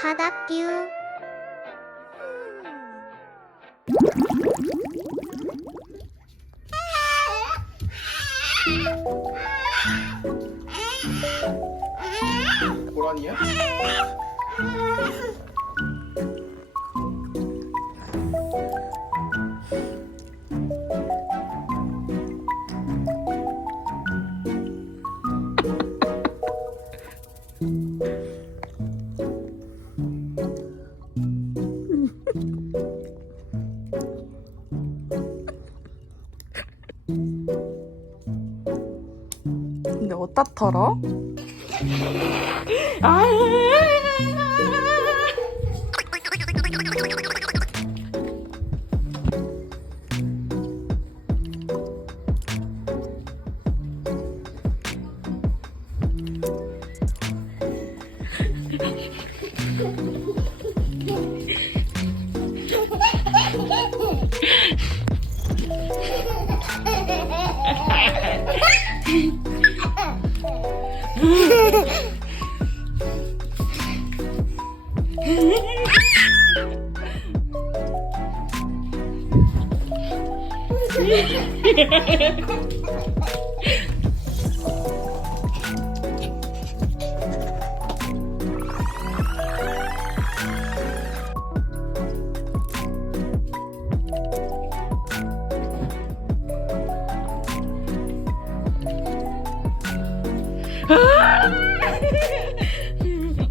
바닥뷰 고라니야? 어디다 털어?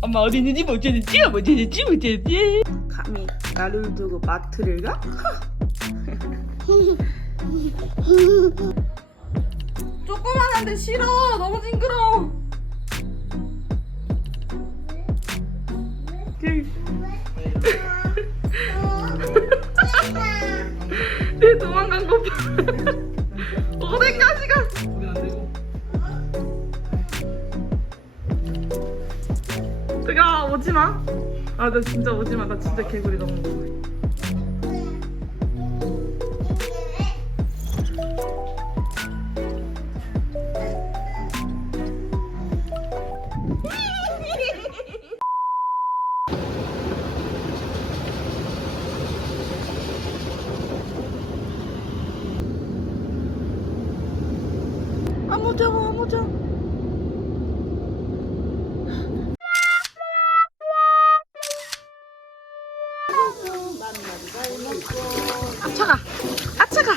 엄마 어디 있는지 못 찾았지? 못 찾았지? 못 찾았지? 감히 나를 두고 마트를 가? 조그만한데 싫어 너무 징그러워 얘 도망간 거 봐. 어디까지 가? 소리 안 되고 내가 오지 마. 아, 나 진짜 오지 마. 나 진짜 개구리 너무 무서워. 무자 아무자. 아차가 아차가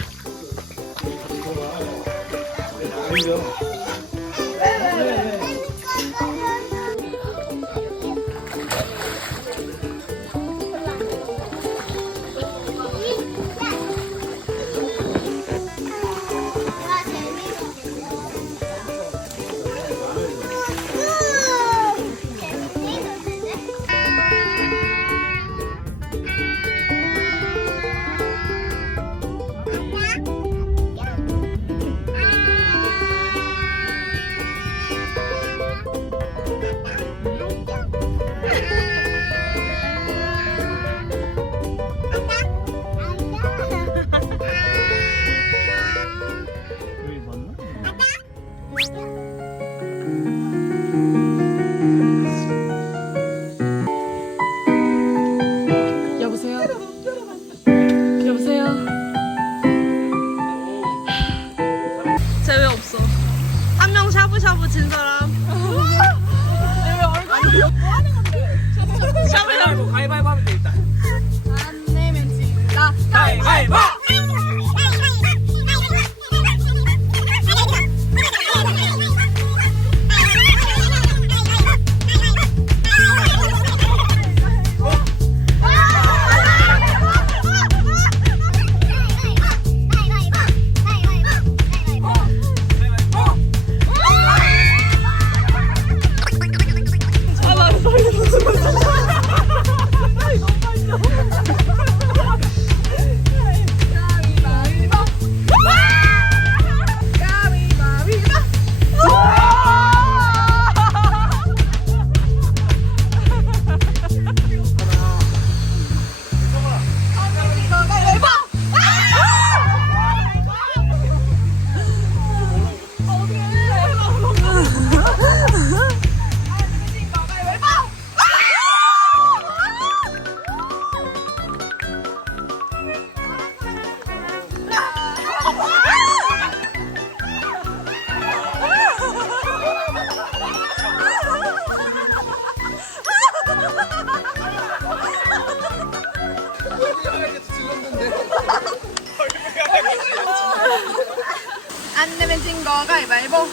편해진 거가 말보. 와!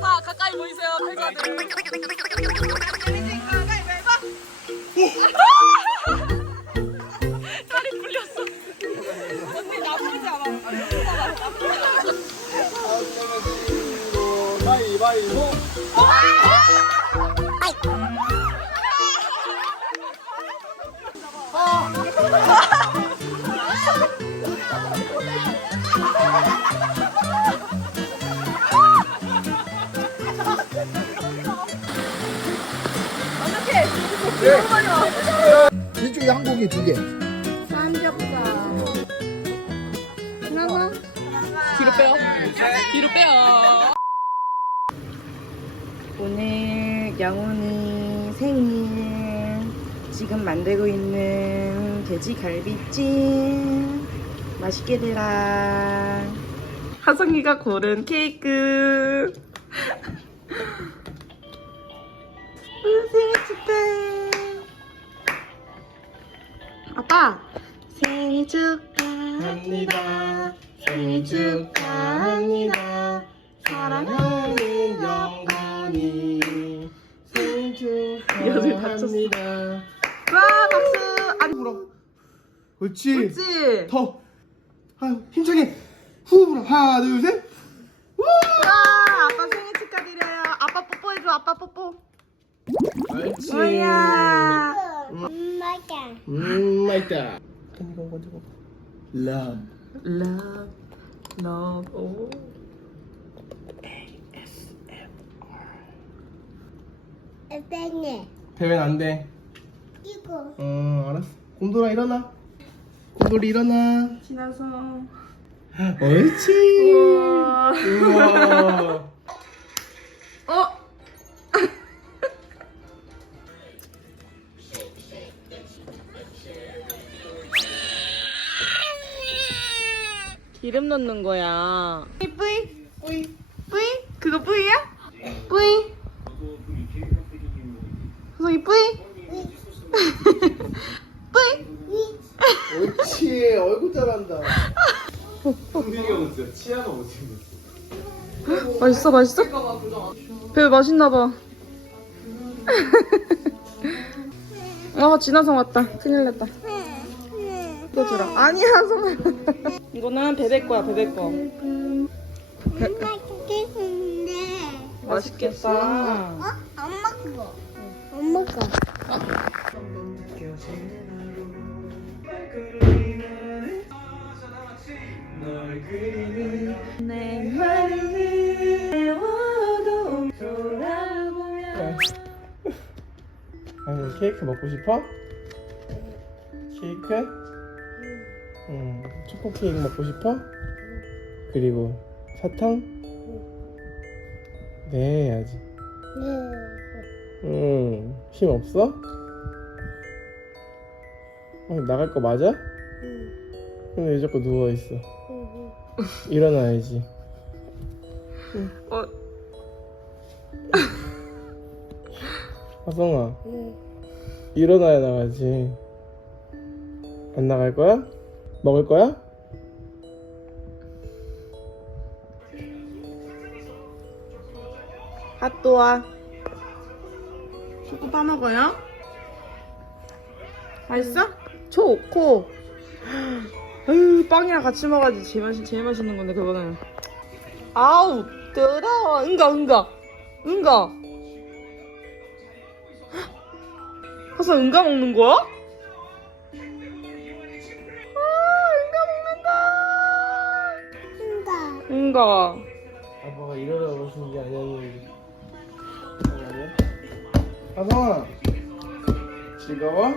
다 가까이 보이세요 탈거들 편해진 거 가위바위보 딸이 불렸어 언니 나쁘지 않아 가위바위보 아! 왼쪽 양고기 두 개. 삼겹살. 하나? 뒤로 빼요. 뒤로 빼요. 오늘 영훈이 생일 지금 만들고 있는 돼지 갈비찜 맛있게 드라 하성이가 고른 케이크 음, 생일 축하해 아빠 생일 축하합니다 생일 축하합니다 사랑하는 영훈이 생일 다쳤어. 와 박수 아니 불어. 그렇지. 그렇지 더. 아유 힘차게 후 불어. 하나 둘 셋. 와 아빠 생일 축하드려요 아빠 뽀뽀해줘 아빠 뽀뽀 그렇지. 뭐야 엄마가. 음 맛있다. 이거 먼저 먹어. Love. love love 오. 배면 안 돼. 이거. 어 알았어. 곰돌아 일어나. 곰돌이 일어나. 지나서 옳지. 우와 우와. 어 기름 넣는 거야. 뿌이 뿌이 뿌이 그거 뿌이야? 뿌이 뿌이 뿌이 옳지. 얼굴 잘한다. 승민이가 못했어. 치아가 못생겼어. 맛있어, 맛있어? 배 맛있나 봐. 아, 진화성 왔다. 큰일 났다. 이거 주라. 아니야, 성아. 이거는 베베 거야, 베베 거. 엄마 죽겠는데. 맛있겠다. 어? 엄마 그거. 엄마 거. 내 말을 외워도 돌아보면 아니 케이크 먹고 싶어? 케이크? 응. 초코 케이크 먹고 싶어? 그리고 사탕? 네 해야지. 응. 힘 없어? 아니, 나갈 거 맞아? 근데 왜 자꾸 누워 있어? 일어나야지. 어, 화성아, 일어나야 나가지. 안 나갈 거야? 먹을 거야? 핫도아 초코 파먹어요? 맛있어? 초 코 아유 빵이랑 같이 먹어야지 제일, 맛있, 제일 맛있는 건데 그거는 아우 더러워 응가 응가 응가 가서 응가 먹는 거야? 아 응가 먹는다 응가. 응가 아빠가 일어나 보시는 게. 잠깐만요. 화성아, 즐거워?